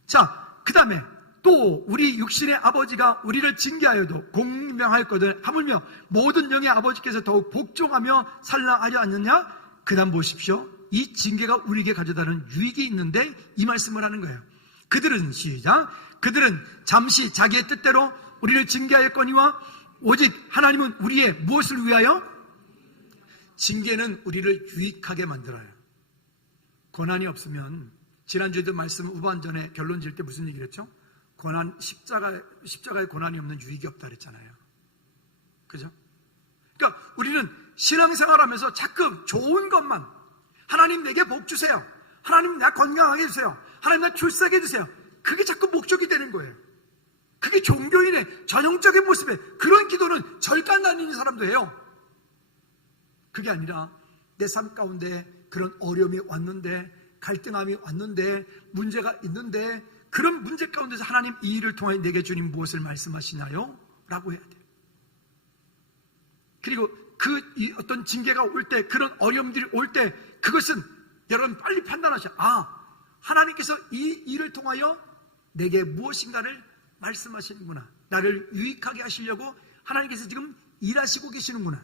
자, 그 다음에 또 우리 육신의 아버지가 우리를 징계하여도 공명하였거든 하물며 모든 영의 아버지께서 더욱 복종하며 살라 하려 않느냐? 그 다음 보십시오. 이 징계가 우리에게 가져다는 유익이 있는데 이 말씀을 하는 거예요. 그들은 시작. 그들은 잠시 자기의 뜻대로 우리를 징계하였거니와 오직 하나님은 우리의 무엇을 위하여? 징계는 우리를 유익하게 만들어요. 고난이 없으면, 지난주에도 말씀 후반전에 결론 지을 때 무슨 얘기를 했죠? 십자가에 고난이 없는 유익이 없다 그랬잖아요. 그죠? 그러니까 우리는 신앙생활 하면서 자꾸 좋은 것만, 하나님 내게 복 주세요, 하나님 나 건강하게 해주세요, 하나님 나 출세하게 해주세요, 그게 자꾸 목적이 되는 거예요. 그게 종교인의 전형적인 모습에, 그런 기도는 절간 다니는 사람도 해요. 그게 아니라 내 삶 가운데 그런 어려움이 왔는데, 갈등함이 왔는데, 문제가 있는데, 그런 문제 가운데서 하나님 이 일을 통해 내게 주님 무엇을 말씀하시나요? 라고 해야 돼요. 그리고 어떤 징계가 올 때, 그런 어려움들이 올 때, 그것은 여러분 빨리 판단하셔. 하나님께서 이 일을 통하여 내게 무엇인가를 말씀하시는구나, 나를 유익하게 하시려고 하나님께서 지금 일하시고 계시는구나.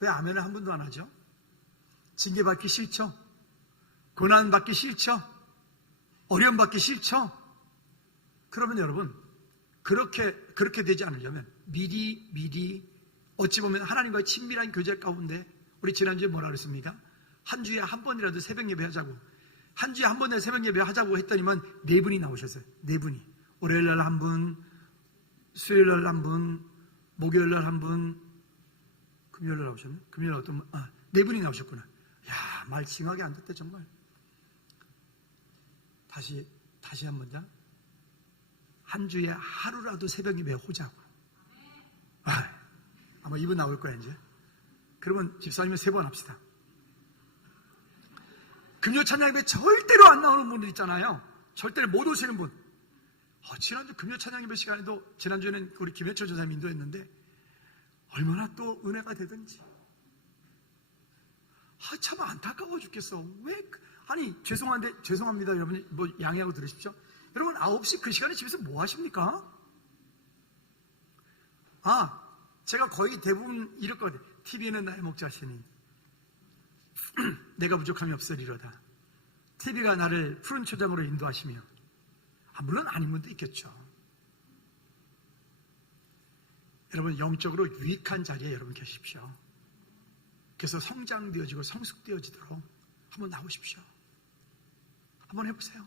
왜 아멘을 한 번도 안 하죠? 징계받기 싫죠? 고난받기 싫죠? 어려움 받기 싫죠? 그러면 여러분, 그렇게 되지 않으려면 미리 어찌 보면 하나님과의 친밀한 교제 가운데, 우리 지난주에 뭐라 그랬습니까? 한 주에 한 번이라도 새벽 예배 하자고, 한 주에 한 번이라도 새벽 예배 하자고 했더니만 4분이 나오셨어요. 4분이. 월요일날 한 분, 수요일날 한 분, 목요일날 한 분, 금요일날 나오셨네? 금요일날 어떤 분? 4분이 나오셨구나. 야, 말 징하게 안 듣대 정말. 다시 한 번요. 한 주에 하루라도 새벽 예배 오자고. 아마 이분 나올 거야 이제. 그러면 집사님은 3번 합시다. 금요 찬양 예배 절대로 안 나오는 분들 있잖아요. 절대로 못 오시는 분. 지난주 금요 찬양 예배 시간에도, 지난주에는 우리 김혜철 전사님 인도했는데 얼마나 또 은혜가 되든지. 참 안타까워 죽겠어. 죄송합니다 여러분, 양해하고 들으십시오. 여러분 9시 그 시간에 집에서 뭐 하십니까? 제가 거의 대부분 이럴 것 같아요. TV는 나의 목자시니 내가 부족함이 없으리로다. TV가 나를 푸른 초장으로 인도하시며. 물론 아닌 분도 있겠죠. 여러분 영적으로 유익한 자리에 여러분 계십시오. 그래서 성장되어지고 성숙되어지도록 한번 나오십시오. 한번 해보세요.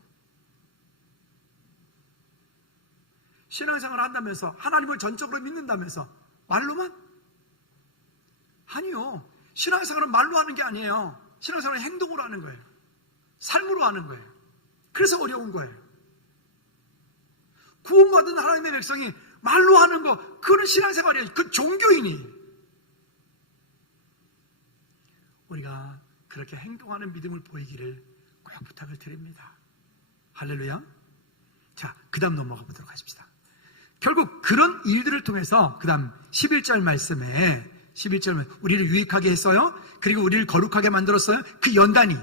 신앙생활을 한다면서, 하나님을 전적으로 믿는다면서 말로만? 아니요. 신앙생활은 말로 하는 게 아니에요. 신앙생활은 행동으로 하는 거예요. 삶으로 하는 거예요. 그래서 어려운 거예요. 구원받은 하나님의 백성이 말로 하는 거, 그건 신앙생활이에요. 그 종교인이. 우리가 그렇게 행동하는 믿음을 보이기를 꼭 부탁을 드립니다. 할렐루야. 자, 그 다음 넘어가 보도록 하십시다. 결국 그런 일들을 통해서 그 다음 11절 말씀에, 11절은 우리를 유익하게 했어요. 그리고 우리를 거룩하게 만들었어요. 그 연단이.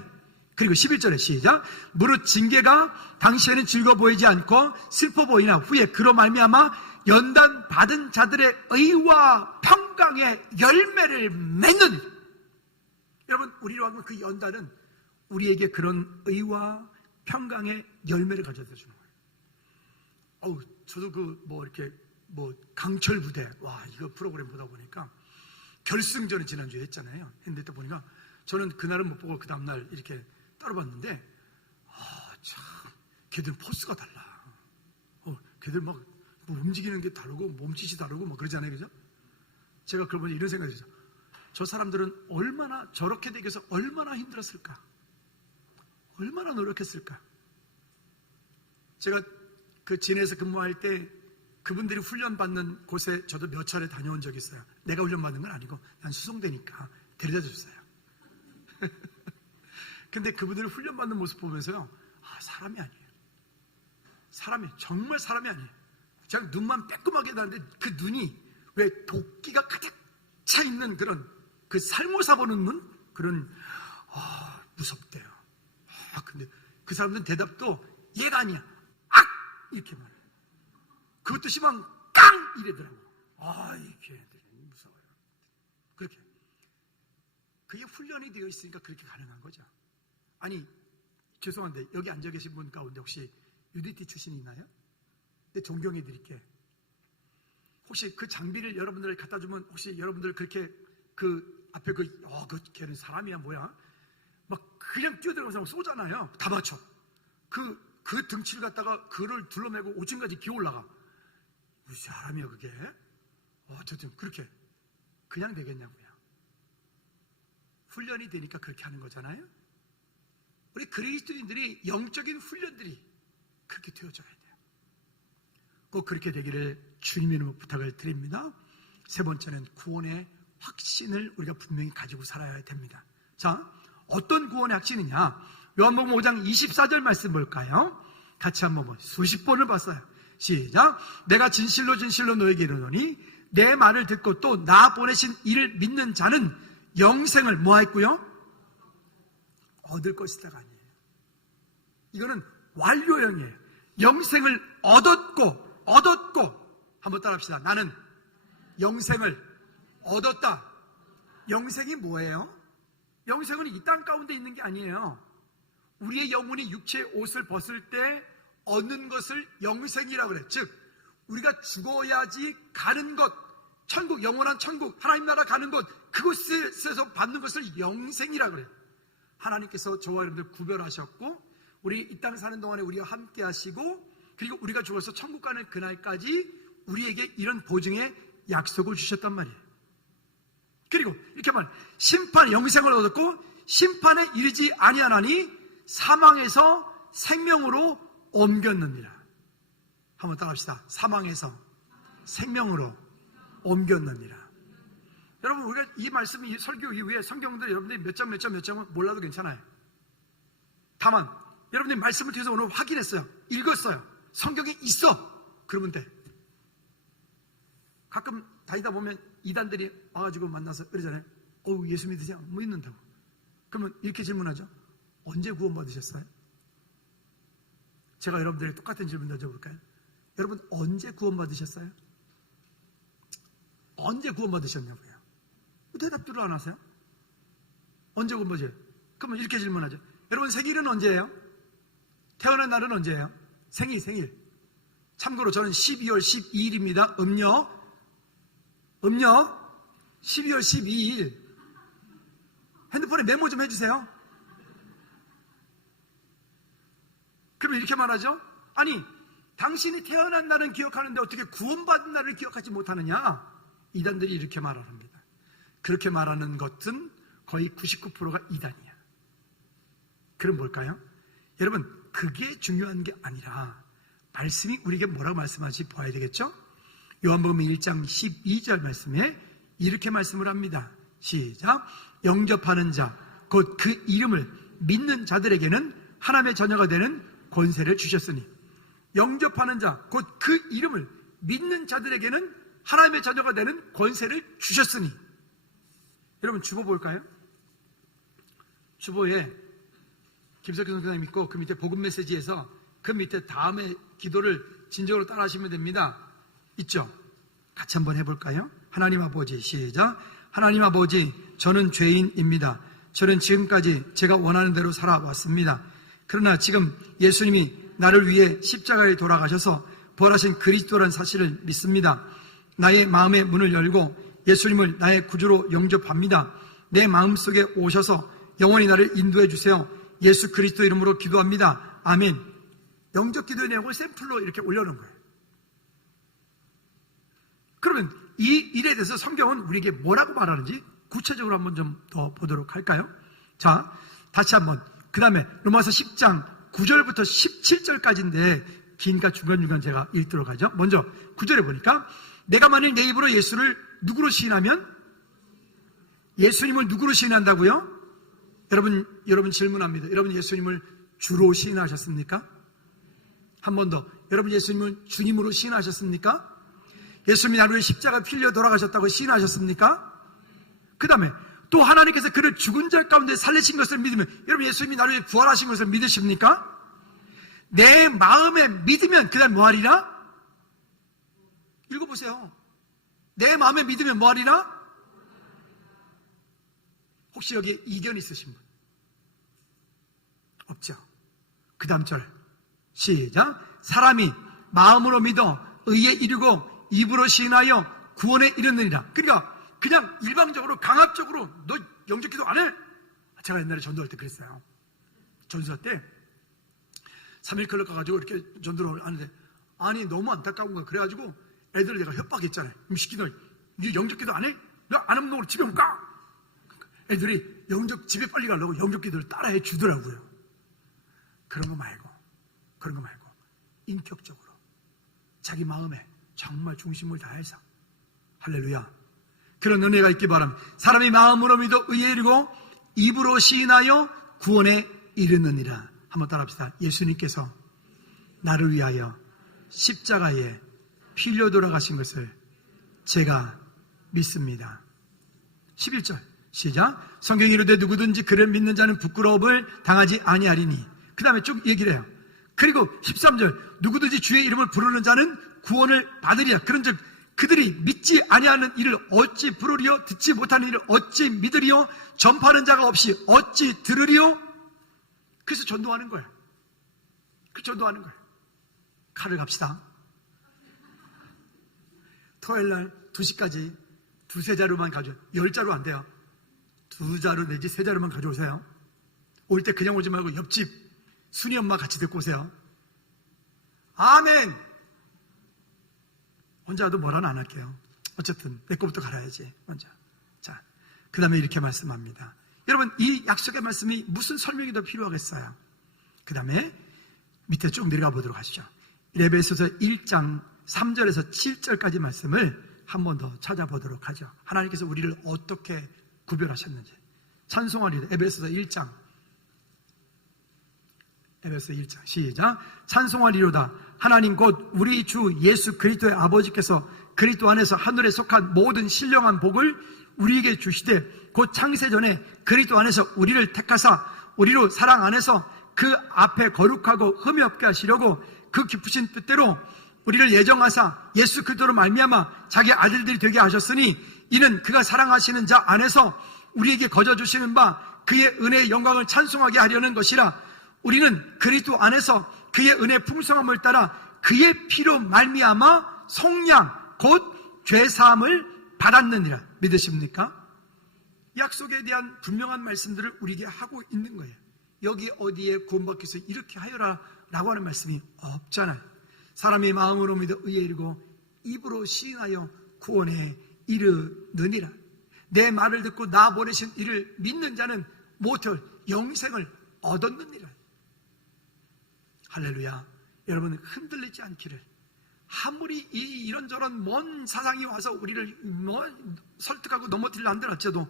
그리고 11절에 시작. 무릇 징계가 당시에는 즐거워 보이지 않고 슬퍼 보이나 후에 그로 말미암아 연단 받은 자들의 의와 평강의 열매를 맺는. 여러분, 우리로 하면 그 연단은 우리에게 그런 의와 평강의 열매를 가져다 주는 거예요. 저도 강철 부대, 이거 프로그램 보다 보니까 결승전을 지난주에 했잖아요. 했는데 또 보니까 저는 그날은 못 보고 그 다음날 이렇게 따로 봤는데, 참, 걔들 포스가 달라. 걔들 움직이는 게 다르고, 몸짓이 다르고, 그러잖아요. 그죠? 제가 그러고 이런 생각이 들어요. 저 사람들은 얼마나, 저렇게 되기 위해서 얼마나 힘들었을까? 얼마나 노력했을까? 제가 그 진해에서 근무할 때 그분들이 훈련받는 곳에 저도 몇 차례 다녀온 적이 있어요. 내가 훈련받는 건 아니고 난 수송되니까 데려다 줬어요. 근데 그분들이 훈련받는 모습 보면서요, 사람이 아니에요. 정말 사람이 아니에요. 제가 눈만 빼꼼하게 나는데 그 눈이 왜 도끼가 가득 차 있는 그런, 그 살모사 보는 눈? 그런, 무섭대요. 근데 그 사람들은 대답도 얘가 아니야. 이렇게 말해요. 그것도 심한 깡! 이래더라고. 이게 무서워요. 그렇게. 그게 훈련이 되어 있으니까 그렇게 가능한 거죠. 아니, 죄송한데 여기 앉아 계신 분 가운데 혹시 UDT 출신 있나요? 네, 존경해 드릴게. 혹시 그 장비를 여러분들 갖다 주면 혹시 여러분들 그렇게 그 앞에 걔는 사람이야 뭐야? 막 그냥 뛰어들어가서 쏘잖아요. 다 맞춰. 그 등치를 갖다가 그를 둘러매고 5층까지 기어 올라가. 무슨 사람이야 그게? 어쨌든 그렇게 그냥 되겠냐고요. 훈련이 되니까 그렇게 하는 거잖아요. 우리 그리스도인들이 영적인 훈련들이 그렇게 되어져야 돼요. 꼭 그렇게 되기를 주님의 이름으로 부탁을 드립니다. 세 번째는 구원의 확신을 우리가 분명히 가지고 살아야 됩니다. 자, 어떤 구원의 확신이냐? 요한복음 5장 24절 말씀 볼까요? 같이 한번 수십 번을 봤어요. 시작. 내가 진실로 진실로 너에게 이르노니 내 말을 듣고 또 나 보내신 이를 믿는 자는 영생을 뭐 했고요? 얻을 것이다가 아니에요. 이거는 완료형이에요. 영생을 얻었고 한번 따라합시다. 나는 영생을 얻었다. 영생이 뭐예요? 영생은 이 땅 가운데 있는 게 아니에요. 우리의 영혼이 육체의 옷을 벗을 때 얻는 것을 영생이라고 그래요. 즉 우리가 죽어야지 가는 것, 천국, 영원한 천국, 하나님 나라 가는 것, 그곳에서 받는 것을 영생이라고 그래요. 하나님께서 저와 여러분들 구별하셨고 우리 이 땅 사는 동안에 우리와 함께 하시고 그리고 우리가 죽어서 천국 가는 그날까지 우리에게 이런 보증의 약속을 주셨단 말이에요. 그리고 이렇게 말, 심판, 영생을 얻었고 심판에 이르지 아니하나니 사망에서 생명으로 옮겼느니라. 한번 따라합시다. 사망에서 생명으로 옮겼느니라. 여러분, 우리가 이 말씀, 이 설교 이후에 성경들 여러분들이 몇 점은 몰라도 괜찮아요. 다만 여러분들이 말씀을 통해서 오늘 확인했어요. 읽었어요. 성경에 있어. 그러면 돼. 가끔 다니다 보면 이단들이 와가지고 만나서 그러잖아요. 예수 믿으세요? 뭐 믿는다고. 그러면 이렇게 질문하죠. 언제 구원받으셨어요? 제가 여러분들에게 똑같은 질문 던져볼까요? 여러분 언제 구원받으셨어요? 언제 구원받으셨냐고요? 대답들을 안 하세요? 언제 구원받으세요? 그러면 이렇게 질문하죠. 여러분 생일은 언제예요? 태어난 날은 언제예요? 생일. 참고로 저는 12월 12일입니다. 음력 12월 12일. 핸드폰에 메모 좀 해주세요. 그러면 이렇게 말하죠. 아니, 당신이 태어난 날은 기억하는데 어떻게 구원받은 날을 기억하지 못하느냐? 이단들이 이렇게 말합니다. 그렇게 말하는 것은 거의 99%가 이단이야. 그럼 뭘까요? 여러분, 그게 중요한 게 아니라 말씀이 우리에게 뭐라고 말씀하지 봐야 되겠죠? 요한복음 1장 12절 말씀에 이렇게 말씀을 합니다. 시작. 영접하는 자, 곧 그 이름을 믿는 자들에게는 하나님의 자녀가 되는 권세를 주셨으니. 영접하는 자, 곧 그 이름을 믿는 자들에게는 하나님의 자녀가 되는 권세를 주셨으니. 여러분 주보 볼까요? 주보에 김석규 선생님 있고 그 밑에 복음 메시지에서 그 밑에 다음에 기도를 진정으로 따라 하시면 됩니다. 있죠? 같이 한번 해볼까요? 하나님 아버지, 시작. 하나님 아버지, 저는 죄인입니다. 저는 지금까지 제가 원하는 대로 살아왔습니다. 그러나 지금 예수님이 나를 위해 십자가에 돌아가셔서 부활하신 그리스도라는 사실을 믿습니다. 나의 마음의 문을 열고 예수님을 나의 구주로 영접합니다. 내 마음속에 오셔서 영원히 나를 인도해 주세요. 예수 그리스도 이름으로 기도합니다. 아멘. 영접 기도의 내용을 샘플로 이렇게 올려놓은 거예요. 그러면 이 일에 대해서 성경은 우리에게 뭐라고 말하는지 구체적으로 한번 좀 더 보도록 할까요? 자, 다시 한번. 그 다음에 로마서 10장 9절부터 17절까지인데 기니까 중간중간 제가 읽도록 하죠. 먼저 9절에 보니까 내가 만일 내 입으로 예수를 누구로 시인하면? 예수님을 누구로 시인한다고요? 여러분 질문합니다. 여러분 예수님을 주로 시인하셨습니까? 한 번 더. 여러분 예수님을 주님으로 시인하셨습니까? 예수님이 나를 위해 십자가 필려 돌아가셨다고 시인하셨습니까? 그 다음에 또 하나님께서 그를 죽은 자 가운데 살리신 것을 믿으면 여러분 예수님이 나를 위해 부활하신 것을 믿으십니까? 내 마음에 믿으면 그 다음 뭐하리라? 읽어보세요. 내 마음에 믿으면 뭐하리라? 혹시 여기 이견 있으신 분? 없죠? 그 다음 절 시작. 사람이 마음으로 믿어 의에 이르고 입으로 시인하여 구원에 이르느니라. 그러니까 그냥 일방적으로 강압적으로 너 영적 기도 안 해? 제가 옛날에 전도할 때 그랬어요. 전수할 때 3일 클럽 가가지고 이렇게 전도를 하는데 아니 너무 안타까운 거야. 그래가지고 애들을 내가 협박했잖아요. 시키더니 네 영적 기도 안 해? 너 안 하면 너 집에 못 가? 애들이 집에 빨리 가려고 영적 기도를 따라해 주더라고요. 그런 거 말고 인격적으로 자기 마음에 정말 중심을 다해서 할렐루야 그런 은혜가 있기 바랍니다. 사람이 마음으로 믿어 의에 이르고 입으로 시인하여 구원에 이르느니라. 한번 따라합시다. 예수님께서 나를 위하여 십자가에 피 흘려 돌아가신 것을 제가 믿습니다. 11절 시작. 성경이 이르되 누구든지 그를 믿는 자는 부끄러움을 당하지 아니하리니. 그 다음에 쭉 얘기를 해요. 그리고 13절 누구든지 주의 이름을 부르는 자는 구원을 받으리라. 그런즉 그들이 믿지 아니하는 이를 어찌 부르리요? 듣지 못하는 이를 어찌 믿으리요? 전파하는 자가 없이 어찌 들으리요? 그래서 전도하는 거예요. 전도하는 거예요. 칼을 갑시다. 토요일날 2시까지 2-3자루만 가져. 10자루 안 돼요. 2자루 내지 3자루만 가져오세요. 올 때 그냥 오지 말고 옆집 순이 엄마 같이 데리고 오세요. 아멘. 혼자 와도 뭐라는 안 할게요. 어쨌든 내 거부터 갈아야지 먼저. 자, 그 다음에 이렇게 말씀합니다. 여러분 이 약속의 말씀이 무슨 설명이 더 필요하겠어요? 그 다음에 밑에 쭉 내려가 보도록 하시죠. 에베소서 1장 3절에서 7절까지 말씀을 한 번 더 찾아보도록 하죠. 하나님께서 우리를 어떻게 구별하셨는지. 찬송하리로다. 에베소서 1장 시작. 찬송하리로다. 하나님 곧 우리 주 예수 그리스도의 아버지께서 그리스도 안에서 하늘에 속한 모든 신령한 복을 우리에게 주시되 곧 창세전에 그리스도 안에서 우리를 택하사 우리로 사랑 안에서 그 앞에 거룩하고 흠이 없게 하시려고 그 기쁘신 뜻대로 우리를 예정하사 예수 그리스도로 말미암아 자기 아들들이 되게 하셨으니 이는 그가 사랑하시는 자 안에서 우리에게 거저 주시는 바 그의 은혜의 영광을 찬송하게 하려는 것이라. 우리는 그리스도 안에서 그의 은혜 풍성함을 따라 그의 피로 말미암아 속량 곧 죄사함을 받았느니라. 믿으십니까? 약속에 대한 분명한 말씀들을 우리에게 하고 있는 거예요. 여기 어디에 구원받기 위해서 이렇게 하여라 라고 하는 말씀이 없잖아요. 사람이 마음으로 믿어 의에 이르고 입으로 시인하여 구원에 이르느니라. 내 말을 듣고 나 보내신 이를 믿는 자는 모터 영생을 얻었느니라. 할렐루야. 여러분 흔들리지 않기를. 아무리 이런저런 먼 사상이 와서 우리를 설득하고 넘어뜨리려 한들할지라도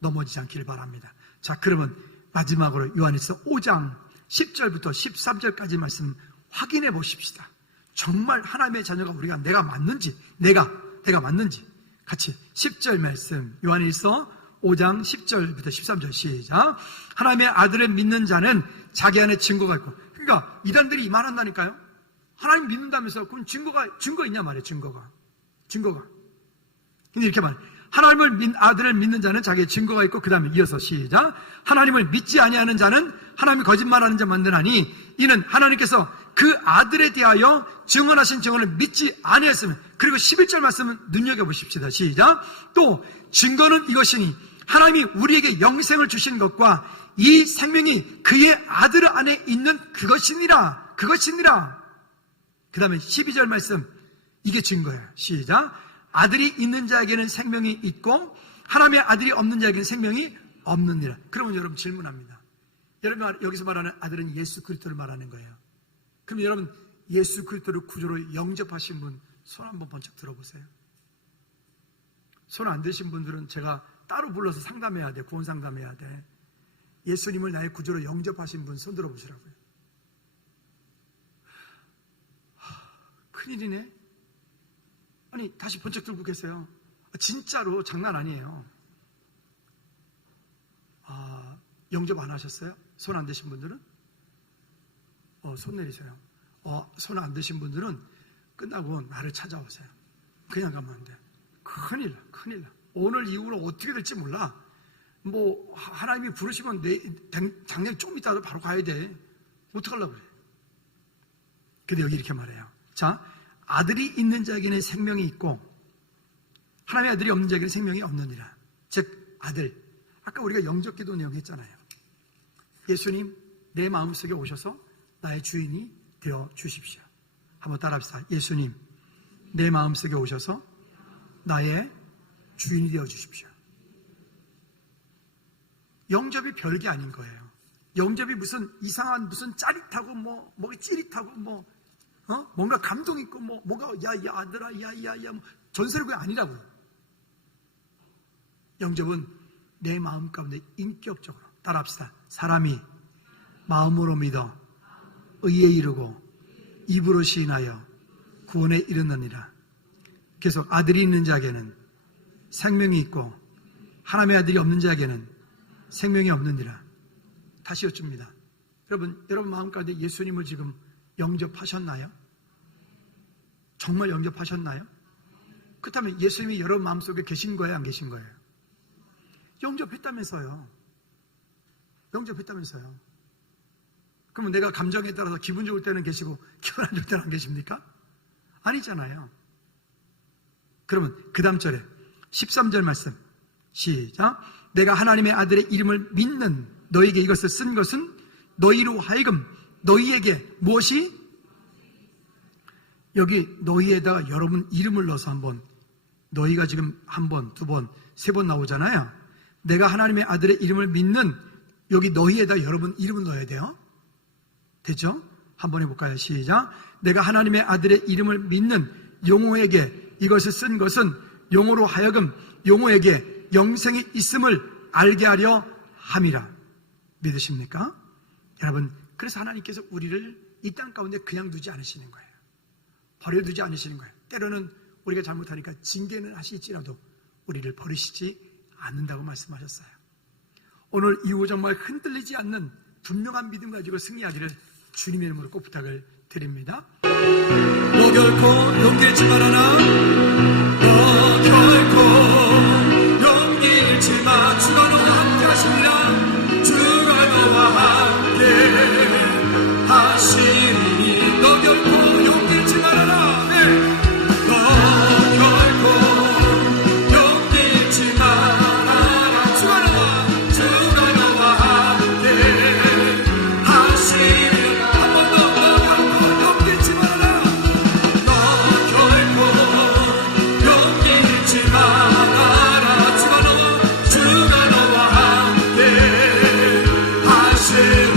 넘어지지 않기를 바랍니다. 자, 그러면 마지막으로 요한일서 5장 10절부터 13절까지 말씀 확인해 보십시다. 정말 하나님의 자녀가 우리가 내가 맞는지 내가 맞는지 같이 10절 말씀 요한일서 5장 10절부터 13절 시작. 하나님의 아들을 믿는 자는 자기 안에 증거가 있고. 그러니까 이단들이 말한다니까요. 하나님 믿는다면서 그럼 증거 있냐 말이에요. 증거가 근데 이렇게 말해. 아들을 믿는 자는 자기의 증거가 있고 그 다음에 이어서 시작. 하나님을 믿지 아니하는 자는 하나님이 거짓말하는 자 만드나니 이는 하나님께서 그 아들에 대하여 증언하신 증언을 믿지 아니했으면. 그리고 11절 말씀은 눈여겨보십시다. 시작. 또 증거는 이것이니 하나님이 우리에게 영생을 주신 것과 이 생명이 그의 아들 안에 있는 그것이니라. 그 다음에 12절 말씀 이게 증거예요. 시작. 아들이 있는 자에게는 생명이 있고 하나님의 아들이 없는 자에게는 생명이 없느니라. 그러면 여러분 질문합니다. 여러분 여기서 말하는 아들은 예수 그리스도를 말하는 거예요. 그럼 여러분 예수 그리스도를 구주로 영접하신 분 손 한번 번쩍 들어보세요. 손 안 되신 분들은 제가 따로 불러서 상담해야 돼. 구원 상담해야 돼. 예수님을 나의 구주로 영접하신 분 손 들어보시라고요. 큰일이네. 아니 다시 번쩍 들고 계세요. 진짜로 장난 아니에요. 영접 안 하셨어요? 손 안 되신 분들은? 손 내리세요. 손 안 드신 분들은 끝나고 나를 찾아오세요. 그냥 가면 안 돼. 큰일 나. 오늘 이후로 어떻게 될지 몰라. 하나님이 부르시면 당장 좀 이따도 바로 가야 돼. 어떡하려고 그래. 근데 여기 이렇게 말해요. 자, 아들이 있는 자에게는 생명이 있고 하나님의 아들이 없는 자에게는 생명이 없느니라. 즉 아들, 아까 우리가 영접기도 내용했잖아요. 예수님 내 마음속에 오셔서 나의 주인이 되어 주십시오. 한번 따라합시다. 예수님 내 마음속에 오셔서 나의 주인이 되어 주십시오. 영접이 별게 아닌 거예요. 영접이 무슨 이상한 무슨 짜릿하고 뭐가 찌릿하고 뭔가 감동 있고 뭐가 야 아들아 야야야 전세력이 아니라고요. 영접은 내 마음 가운데 인격적으로 따라합시다. 사람이 마음으로 믿어 의에 이르고 입으로 시인하여 구원에 이르느니라. 계속 아들이 있는 자에게는 생명이 있고 하나님의 아들이 없는 자에게는 생명이 없느니라. 다시 여쭙니다. 여러분 마음 가운데 예수님을 지금 영접하셨나요? 정말 영접하셨나요? 그렇다면 예수님이 여러분 마음속에 계신 거예요? 안 계신 거예요? 영접했다면서요. 그러면 내가 감정에 따라서 기분 좋을 때는 계시고 기분 안 좋을 때는 안 계십니까? 아니잖아요. 그러면 그 다음 절에 13절 말씀 시작. 내가 하나님의 아들의 이름을 믿는 너희에게 이것을 쓴 것은 너희로 하여금 너희에게 무엇이? 여기 너희에다가 여러분 이름을 넣어서 한번, 너희가 지금 한 번, 두 번, 세 번 나오잖아요. 내가 하나님의 아들의 이름을 믿는, 여기 너희에다 여러분 이름을 넣어야 돼요. 됐죠? 한번 해볼까요? 시작. 내가 하나님의 아들의 이름을 믿는 영호에게 이것을 쓴 것은 영호로 하여금 영호에게 영생이 있음을 알게 하려 함이라. 믿으십니까? 여러분, 그래서 하나님께서 우리를 이 땅 가운데 그냥 두지 않으시는 거예요. 버려두지 않으시는 거예요. 때로는 우리가 잘못하니까 징계는 하실지라도 우리를 버리시지 않는다고 말씀하셨어요. 오늘 이후 정말 흔들리지 않는 분명한 믿음 가지고 승리하기를 주님의 이름으로 꼭 부탁을 드립니다. 너 결코 용기 잃지 말아라. 너 결코 용기 잃지 마. 주가 너와 함께 하시리라. 주가 너와 함께 하시리니 너 결코 용기 잃지 말아라. 네. 너 결코 용기 잃지 말아라. 주가 너와 함께 하시리라. 한 번 더. 너 결코 용기 잃지 말아라. 너 결코 용기 잃지 말아라. 주가 너와 함께 하시리니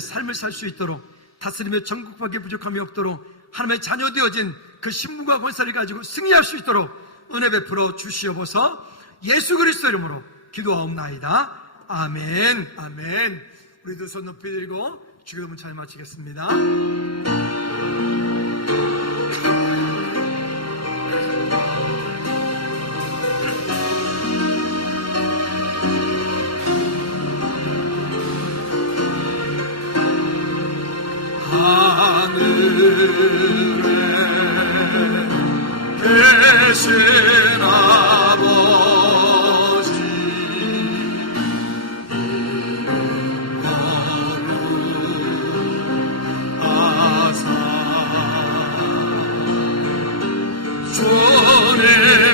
삶을 살 수 있도록 다스리며 전국밖에 부족함이 없도록 하나님의 자녀 되어진 그 신분과 권세를 가지고 승리할 수 있도록 은혜 베풀어 주시옵소서. 예수 그리스도 이름으로 기도하옵나이다. 아멘. 아멘. 우리도 손 높이 들고 주기도문 잘 마치겠습니다. 하늘에 계신 아버지 이름 거룩하사 주님